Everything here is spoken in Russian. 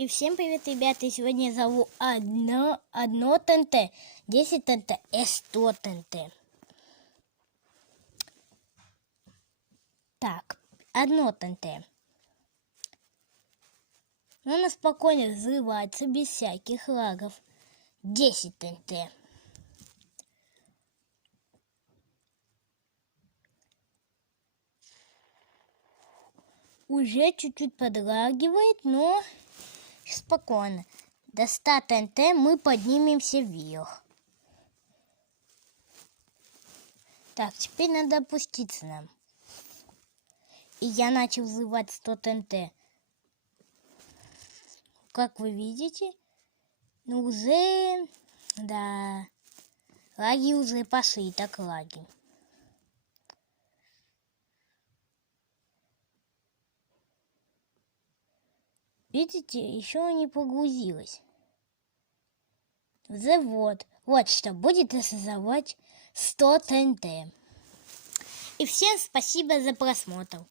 И всем привет, ребята! И сегодня я зову одно ТНТ, 10 ТНТ и 100 ТНТ. Так, одно ТНТ. Оно спокойно взрывается без всяких лагов. 10 ТНТ. Уже чуть-чуть подлагивает, но спокойно. До 100 ТНТ мы поднимемся вверх. Так, теперь надо опуститься нам. И я начал взрывать 100 ТНТ. Как вы видите, ну уже, да, лаги уже пошли, так лаги. Видите, еще не погрузилось. Уже вот что будет создавать 100 ТНТ. И всем спасибо за просмотр.